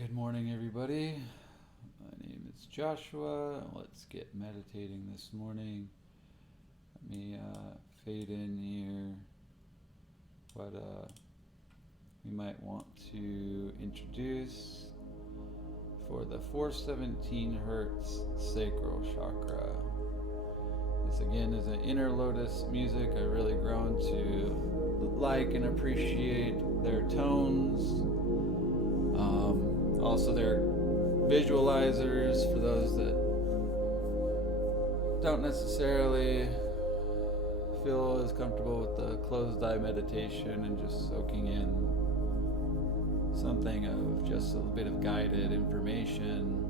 Good morning, everybody. My name is Joshua. Let's get meditating this morning. Let me fade in here what we might want to introduce for the 417 Hertz Sacral Chakra. This again is an inner lotus music. I've really grown to like and appreciate their tones. Also, they're visualizers for those that don't necessarily feel as comfortable with the closed eye meditation and just soaking in something of just a little bit of guided information.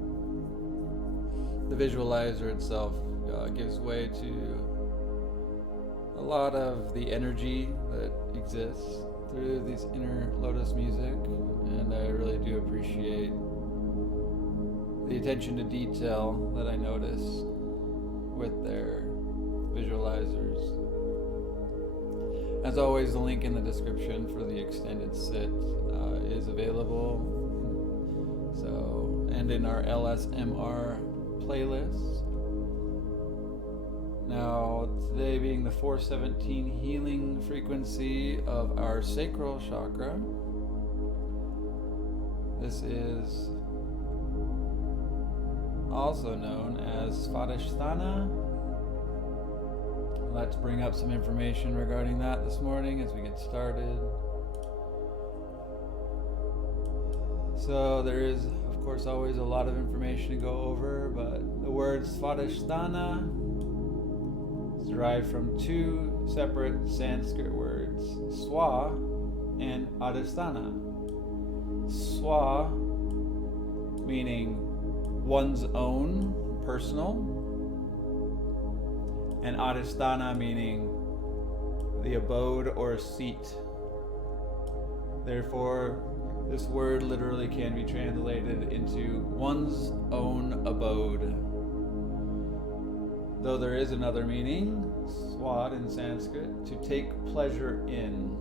The visualizer itself gives way to a lot of the energy that exists through these inner lotus music, and I really do appreciate the attention to detail that I notice with their visualizers. As always, the link in the description for the extended sit is available. And in our LSMR playlist. Now, today being the 417 healing frequency of our sacral chakra, this is also known as Svadhisthana. Let's bring up some information regarding that this morning as we get started. So there is, of course, always a lot of information to go over, but the word Svadhisthana derived from two separate Sanskrit words, swa and adhisthana. Swa meaning one's own, personal, and adhisthana meaning the abode or seat. Therefore, this word literally can be translated into one's own abode. Though there is another meaning, swad in Sanskrit, to take pleasure in.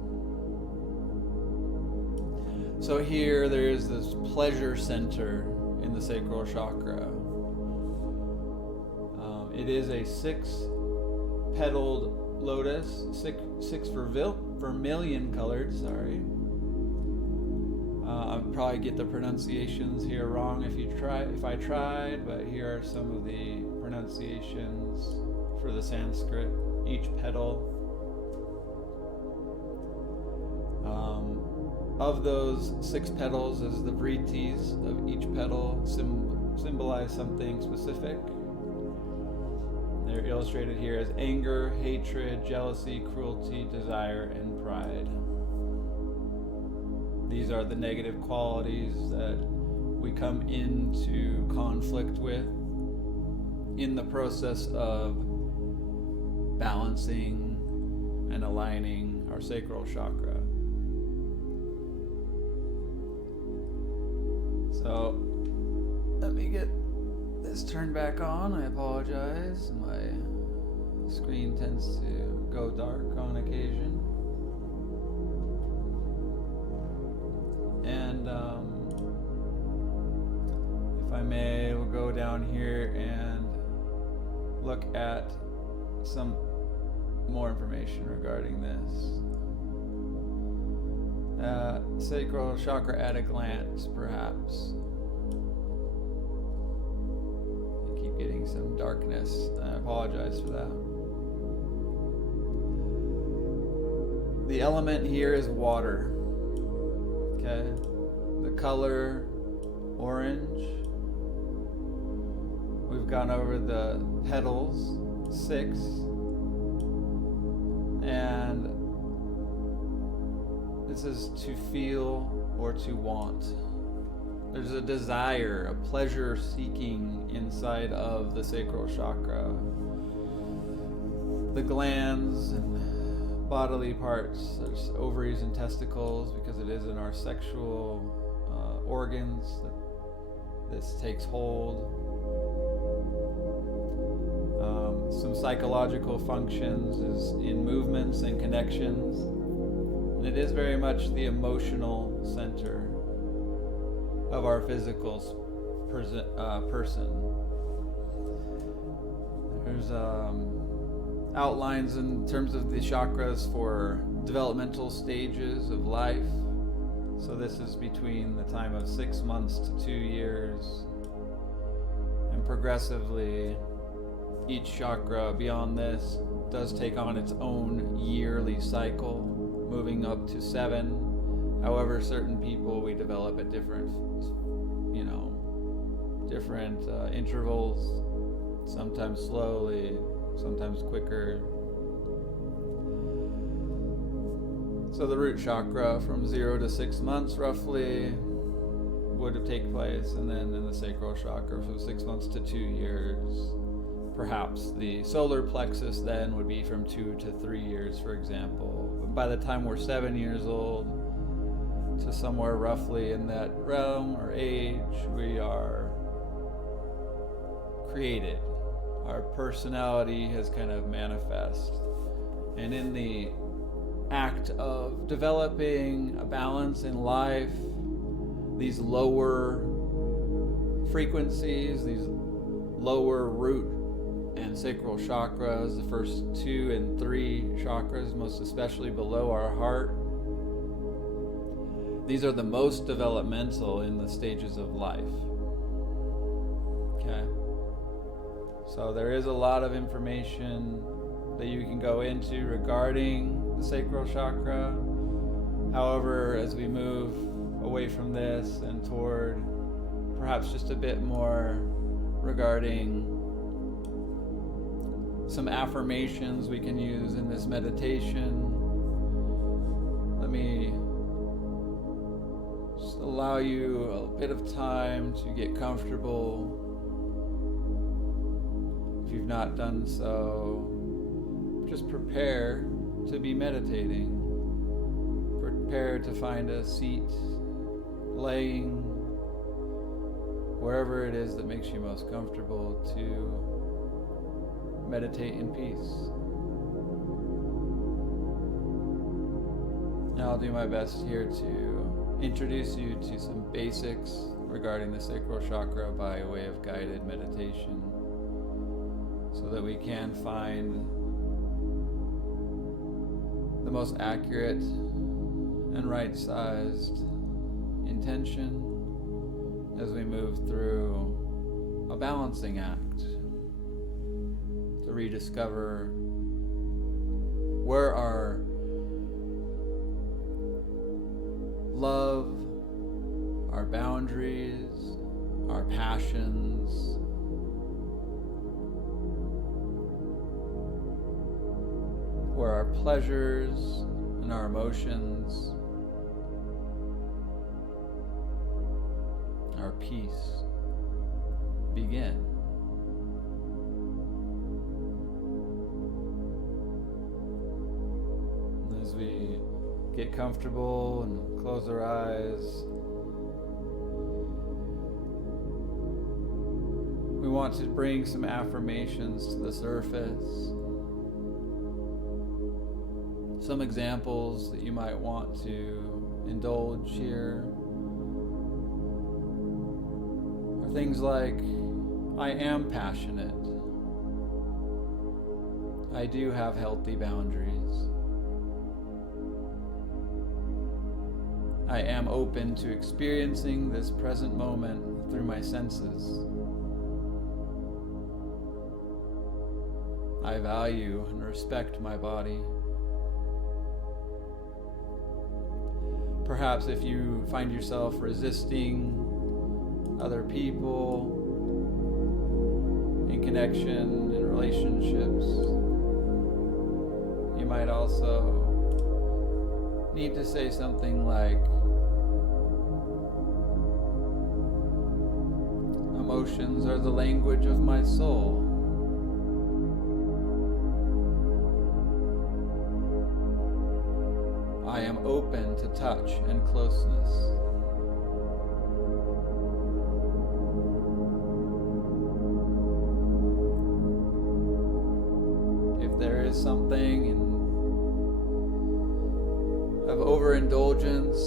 So here there is this pleasure center in the sacral chakra. It is a six-petaled lotus, six vermilion colored, sorry. I'll probably get the pronunciations here wrong if I tried, but here are some of the pronunciations for the Sanskrit. Each petal. Of those six petals, as the vrittis of each petal symbolize something specific. They're illustrated here as anger, hatred, jealousy, cruelty, desire, and pride. These are the negative qualities that we come into conflict with in the process of balancing and aligning our sacral chakra. So, let me get this turned back on. I apologize. My screen tends to go dark on occasion. And if I may, we'll go down here and look at some more information regarding this. Sacral chakra at a glance, perhaps. I keep getting some darkness. I apologize for that. The element here is water. Okay, the color orange. We've gone over the petals, 6, and this is to feel or to want. There's a desire, a pleasure seeking inside of the sacral chakra. The glands and bodily parts, there's ovaries and testicles, because it is in our sexual organs that this takes hold. Some psychological functions is in movements and connections, and it is very much the emotional center. of our physical person. There's outlines in terms of the chakras for developmental stages of life. So this is between the time of 6 months to 2 years. And progressively, each chakra beyond this does take on its own yearly cycle, moving up to 7. However, certain people we develop at different intervals, sometimes slowly, sometimes quicker. So the root chakra from 0 to 6 months roughly would take place, and then in the sacral chakra from 6 months to 2 years. Perhaps the solar plexus then would be from 2 to 3 years, for example. But by the time we're 7 years old to somewhere roughly in that realm or age, we are created. Our personality has kind of manifest. And in the act of developing a balance in life, these lower frequencies, these lower root and sacral chakras, the first 2 and 3 chakras, most especially below our heart, these are the most developmental in the stages of life. Okay? So there is a lot of information that you can go into regarding the sacral chakra. However, as we move away from this and toward perhaps just a bit more regarding some affirmations we can use in this meditation, let me just allow you a bit of time to get comfortable. If you've not done so, just prepare to be meditating. Prepare to find a seat, laying, wherever it is that makes you most comfortable to meditate in peace. Now I'll do my best here to introduce you to some basics regarding the sacral chakra by way of guided meditation, so that we can find the most accurate and right-sized intention as we move through a balancing act to rediscover where our love, our boundaries, our passions, where our pleasures and our emotions, our peace begin. As we get comfortable and close our eyes, we want to bring some affirmations to the surface. Some examples that you might want to indulge here are things like, I am passionate. I do have healthy boundaries. I am open to experiencing this present moment through my senses. I value and respect my body. Perhaps if you find yourself resisting other people in connection, in relationships, you might also need to say something like, emotions are the language of my soul. I am open to touch and closeness. If there is something of overindulgence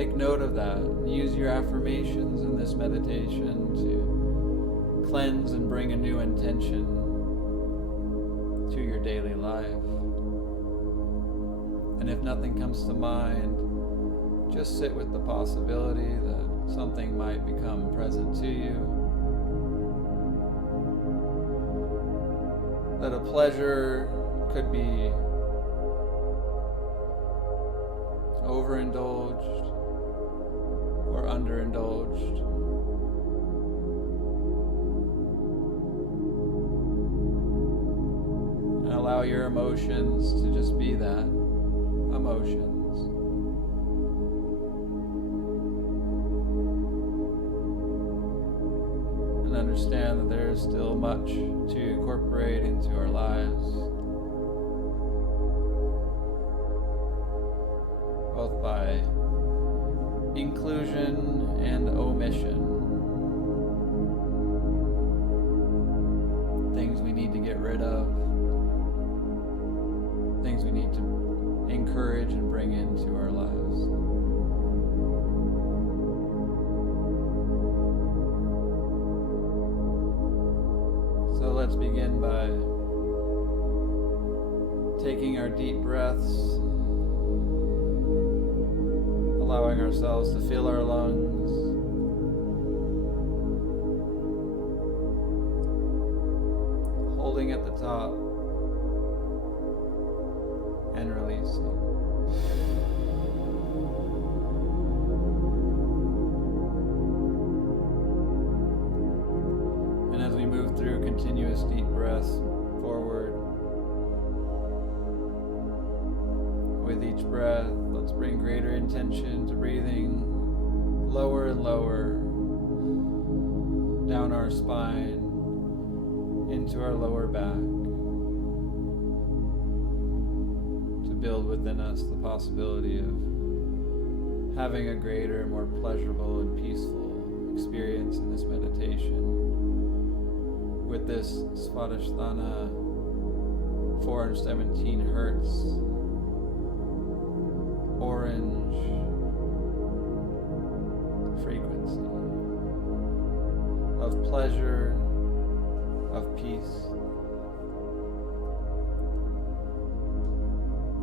take note of that. Use your affirmations in this meditation to cleanse and bring a new intention to your daily life. And if nothing comes to mind, just sit with the possibility that something might become present to you. That a pleasure could be overindulged or underindulged. And allow your emotions to just be that, emotions. And understand that there is still much to incorporate into our lives, both by inclusion and omission. Things we need to get rid of, things we need to encourage and bring into our lives. So let's begin by taking our deep breaths, allowing ourselves to fill our lungs, holding at the top, and releasing. And as we move through continuous deep breaths forward, with each breath, let's bring greater intention to breathing lower and lower down our spine into our lower back, to build within us the possibility of having a greater, more pleasurable and peaceful experience in this meditation with this Svadhisthana 417 hertz orange frequency of pleasure, of peace,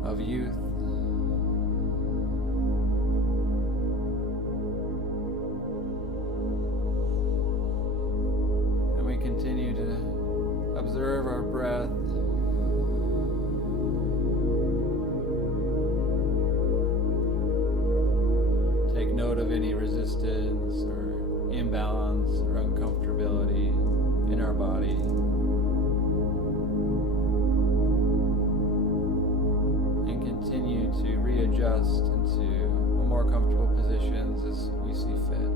of youth, and we continue to observe our breath, take note of any resistance or imbalance or uncomfortability in our body. And continue to readjust into more comfortable positions as we see fit.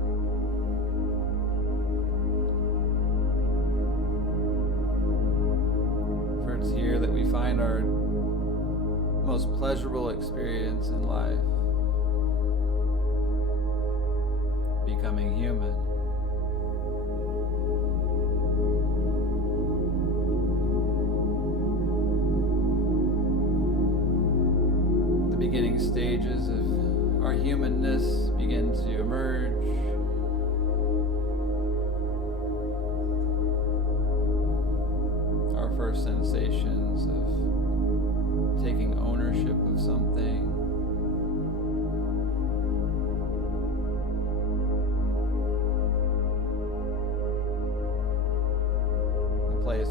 For it's here that we find our most pleasurable experience in life. Becoming human. The beginning stages of our humanness begin to emerge. Our first sensations of taking ownership of something.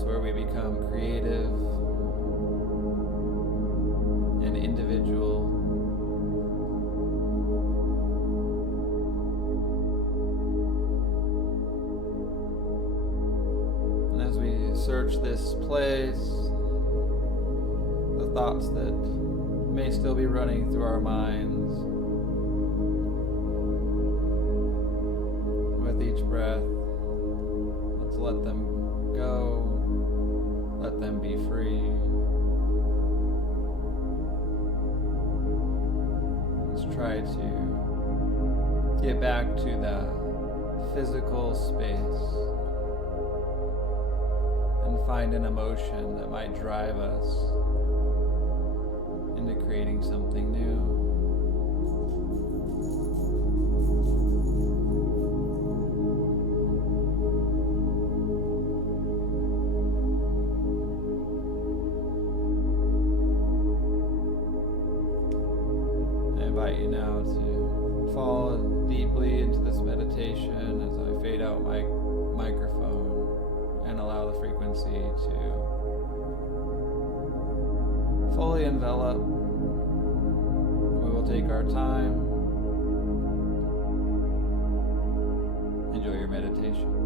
Where we become creative and individual. And as we search this place, the thoughts that may still be running through our minds, with each breath, let's let them go. Let them be free. Let's try to get back to that physical space and find an emotion that might drive us into creating something new. invite you now to fall deeply into this meditation as I fade out my microphone and allow the frequency to fully envelop. We will take our time. Enjoy your meditation.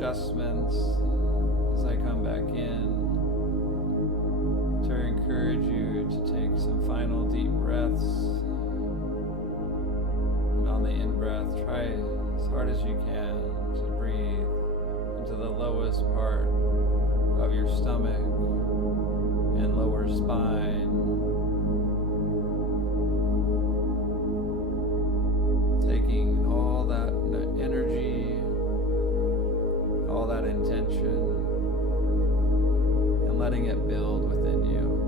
adjustments as I come back in, to encourage you to take some final deep breaths. And on the in-breath, try as hard as you can to breathe into the lowest part of your stomach and lower spine, taking all that energy, all that intention, and letting it build within you.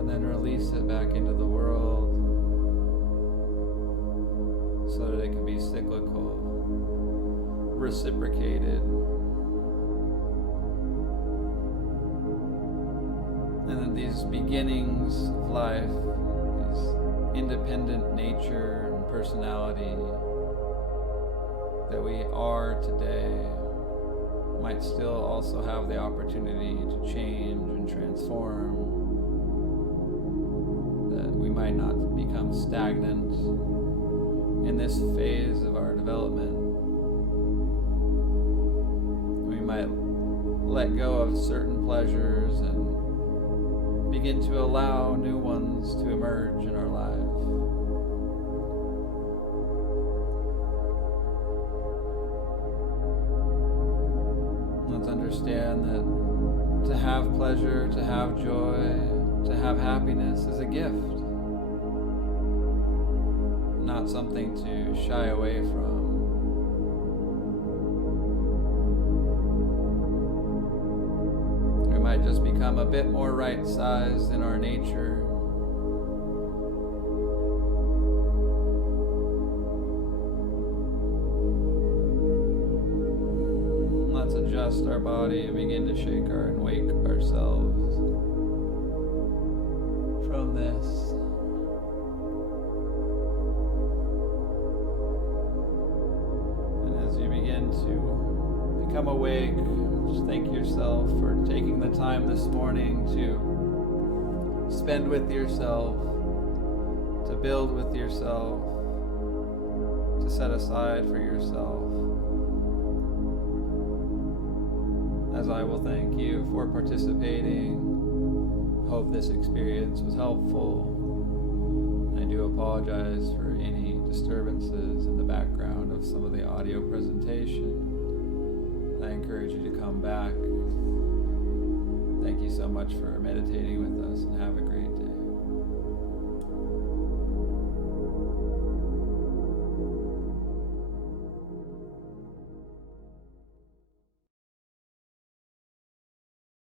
And then release it back into the world so that it can be cyclical, reciprocated. And that these beginnings of life, these independent nature and personality that we are today, might still also have the opportunity to change and transform, that we might not become stagnant in this phase of our development. We might let go of certain pleasures and begin to allow new ones to emerge in our life. Let's understand that to have pleasure, to have joy, to have happiness is a gift, not something to shy away from. We might just become a bit more right-sized in our nature. Let's adjust our body and begin to shake and wake ourselves from this. And as you begin to become awake, just thank yourself for taking the time this morning to spend with yourself, to build with yourself, to set aside for yourself. As I will thank you for participating. Hope this experience was helpful. I do apologize for any disturbances in the background of some of the audio presentation. I encourage you to come back. Thank you so much for meditating with us, and have a great